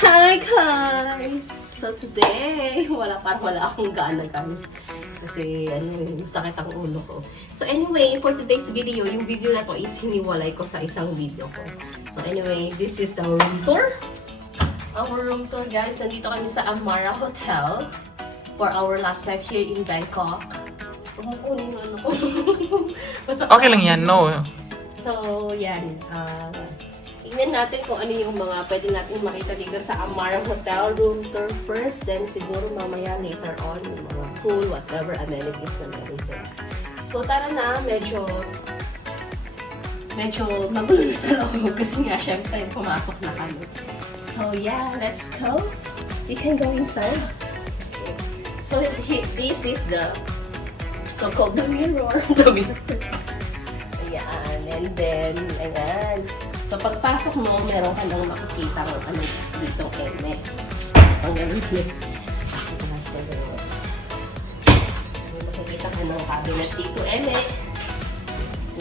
Hi guys! So today, wala akong gana guys. Kasi masakit ang ulo ko. So anyway, for today's video, yung video na to is hiniwalay ko sa isang video ko. So anyway, this is the room tour. Our room tour guys, nandito kami sa Amara Hotel for our last night here in Bangkok. Okay lang yan, no? So yan, tingnan natin kung ano yung mga pwede natin makita dito sa Amara Hotel room tour first. Then siguro mamaya later on, yung mga pool, whatever amenities na meron sila. So tara na, medyo magulo na sa loob kasi nga syempre pumasok na kami. So yeah, let's go. You can go inside. So this is the so-called the mirror. The mirror. Ayan, and then, ayan. So, pagpasok mo, meron ka nang makikita ng dito, eme. Ang gagawin. Makikita ka ng cabinet dito, eme.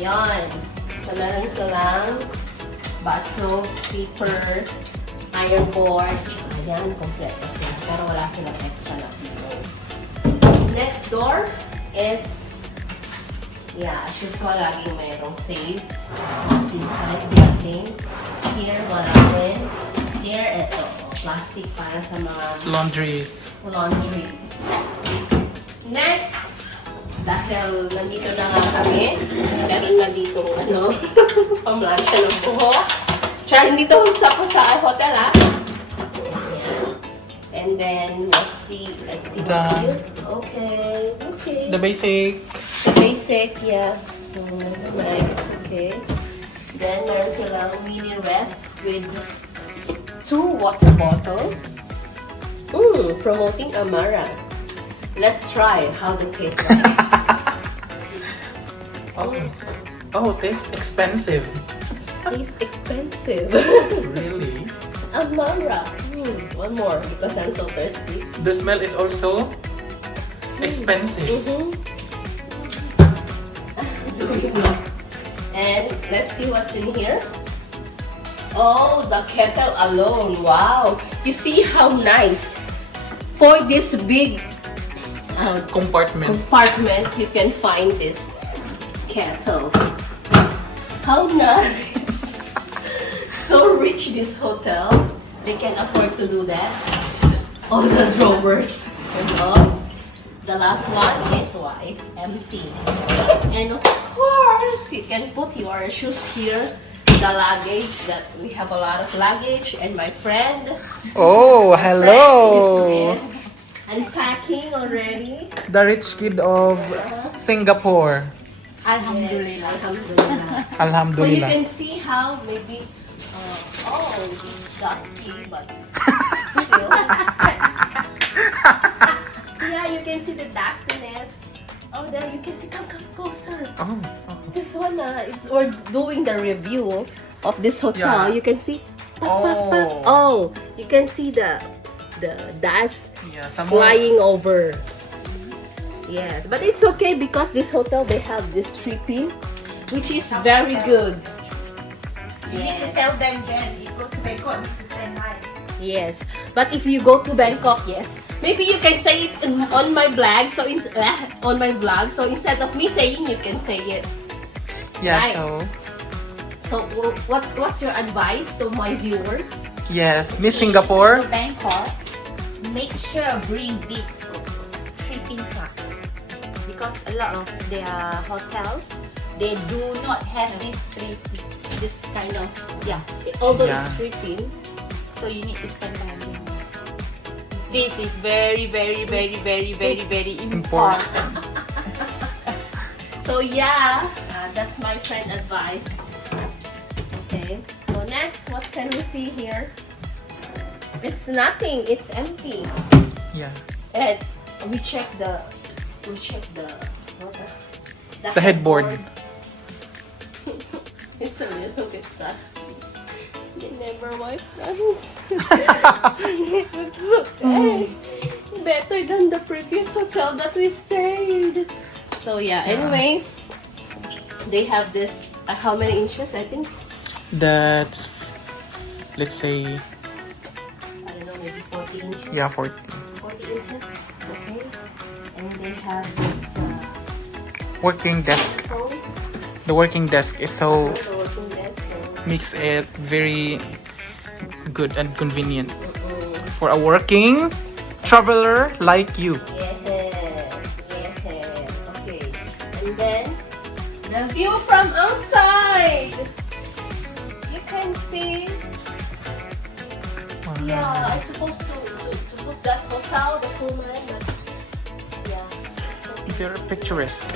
Yan. So, meron silang bathrobe, sleeper, iron board. Ayan, kompleto sila. Pero wala silang extra na pillow. Next door is as usual, laging mayroong safe. Inside building. Here, marami. Here, ito. Plastic para sa mga Laundries. Next, dahil nandito na nga kami, meron na dito, pamlansya ng buhok. Char, hindi to sa hotel, ha? Ayan. And then, let's see what's here. Okay. The basic. Yeah. Nice, okay. Then, meron silang mini ref with 2 water bottle. Promoting Amara. Let's try how they taste like. Oh, taste expensive. Taste expensive. Really? Amara. One more because I'm so thirsty. The smell is also expensive. And let's see what's in here. Oh, the kettle alone. Wow. You see how nice. For this big Compartment, you can find this kettle. How nice. So rich this hotel. They can afford to do that. All the drawers. The last one is it's empty. And of course, you can put your shoes here. The luggage, that we have a lot of luggage. And my friend. Oh, hello. Is unpacking already. The rich kid of Singapore. Alhamdulillah. Alhamdulillah. So you can see how maybe, it's dusty, but still. Yeah, you can see the dustiness. Oh, there you can see. Come closer. Oh. This one, we're doing the review of this hotel. Yeah. You can see. Oh. You can see the dust Some flying over. Yes, but it's okay because this hotel they have this tripping, which is very good. You need to tell them, Jen, you go to Bangkok, you need to spend night. Yes, but if you go to Bangkok, maybe you can say it on my vlog. So instead of me saying, you can say it. Yeah, Right. so So what's your advice to my viewers? yes, Miss Singapore. To Bangkok, make sure bring this tripping truck. Because a lot of their hotels, they do not have this kind of, Although Yeah. it's tripping. so you need to spend time on this. This is very, very, very, very, very, very important. So that's my friend advice. Okay, so next, what can we see here? It's nothing. It's empty. Yeah. And we check the headboard. It's a little bit dusty. You never wipe guys. It's okay. Better than the previous hotel that we stayed. So anyway, they have this, how many inches I think? That's let's say, I don't know, maybe 40 inches. yeah, 40. 40 inches, okay. And they have this Working desk. phone. The working desk is so The working desk, so makes it very good and convenient mm-mm. for a working traveler like you. Yeah, okay. And then the view from outside. You can see. Yeah, I supposed to book that hotel, the Pullman, but yeah. Very picturesque.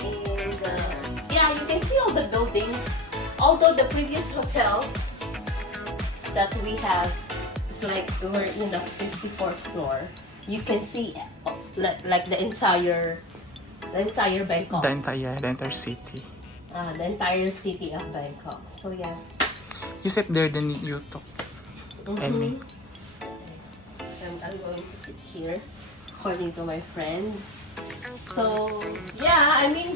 And yeah, you can see all the buildings. Although the previous hotel that we have is like we're in the 54th floor, you can see like the entire Bangkok, The entire city. the entire city of Bangkok. So yeah. You sit there, then you talk. Any. I'm going to sit here, according to my friend. So yeah, I mean,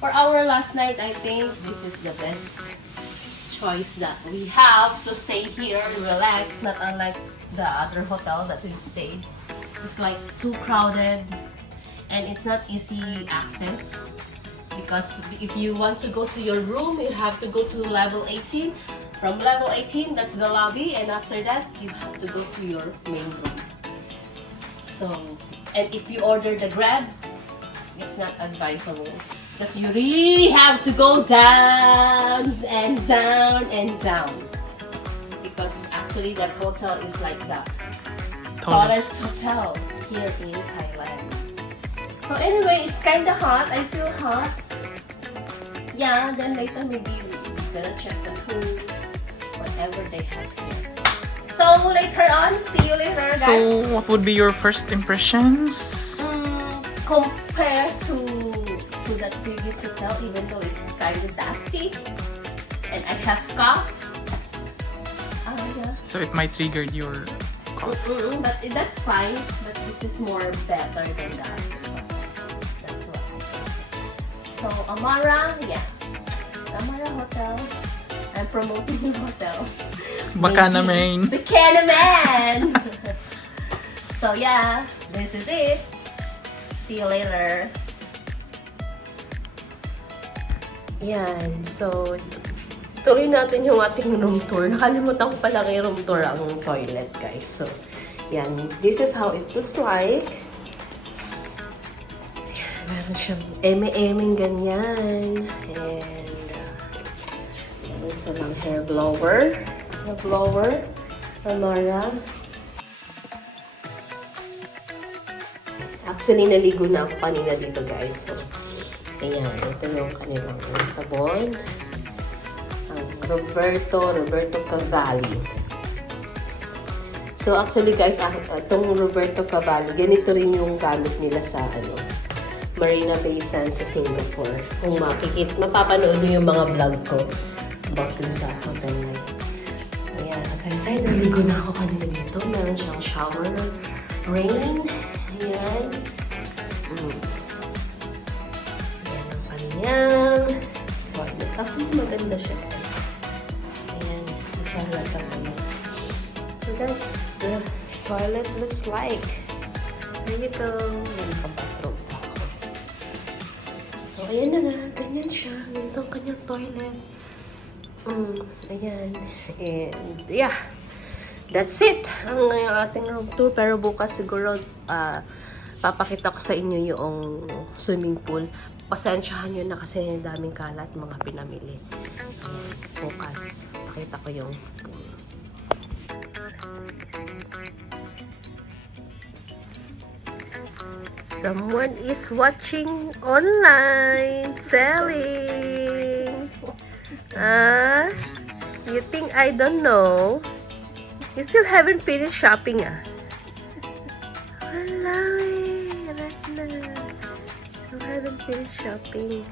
for our last night, I think this is the best choice that we have to stay here and relax. Not unlike the other hotel that we stayed. It's like too crowded, and it's not easy access. Because if you want to go to your room, you have to go to level 18. From level 18, that's the lobby, and after that, you have to go to your main room. So, and if you order the Grab, it's not advisable. Because you really have to go down and down and down. Because actually that hotel is like the tallest hotel here in Thailand. So anyway, it's kind of hot. I feel hot. Yeah, then later maybe we're gonna check the food, whatever they have here. So later on, see you later, guys. So, what would be your first impressions? Compared to that previous hotel, even though it's kind of dusty, and I have cough. Yeah. So it might trigger your cough. But that's fine. But this is more better than the other one. That's what I can say. So Amara, yeah, Amara Hotel. I'm promoting your hotel. Bacana main. Bacana man. So yeah, this is it. See you later. Yan, so tuloy natin yung ating room tour. Nakalimutan ko palang i-room tour ang toilet, guys. So, yan. This is how it looks like. Meron siyang eme-eming ganyan. And, meron silang hair blower. Hair blower. Amara. Actually, naligo na ako kanina dito, guys. So, ayan. Ito yung kanilang sabon. Roberto Cavalli. So actually guys, itong Roberto Cavalli, ganito rin yung gamit nila sa Marina Bay Sands sa Singapore. Kung mapapanood nyo yung mga vlog ko about dun sa hotel na yun. So yan, as I said, naligo na ako kanina dito. Meron siyang shower rain. Ayan. Ayan ang kanyang toilet. Actually, maganda siya guys. So that's the toilet looks like. There you go. Naka-bathroom pa ako. So ayan na nga. Ganyan siya. Ganito ang kanyang toilet. Ayan. And yeah. That's it. Ang ating room tour. Pero bukas siguro papakita ko sa inyo yung swimming pool. Pasensyahan nyo na kasi daming kalat mga pinamili. Bukas. Pakita ko yung pool. Someone is watching online, selling. You think I don't know? You still haven't finished shopping, Wala, right na. You haven't finished shopping.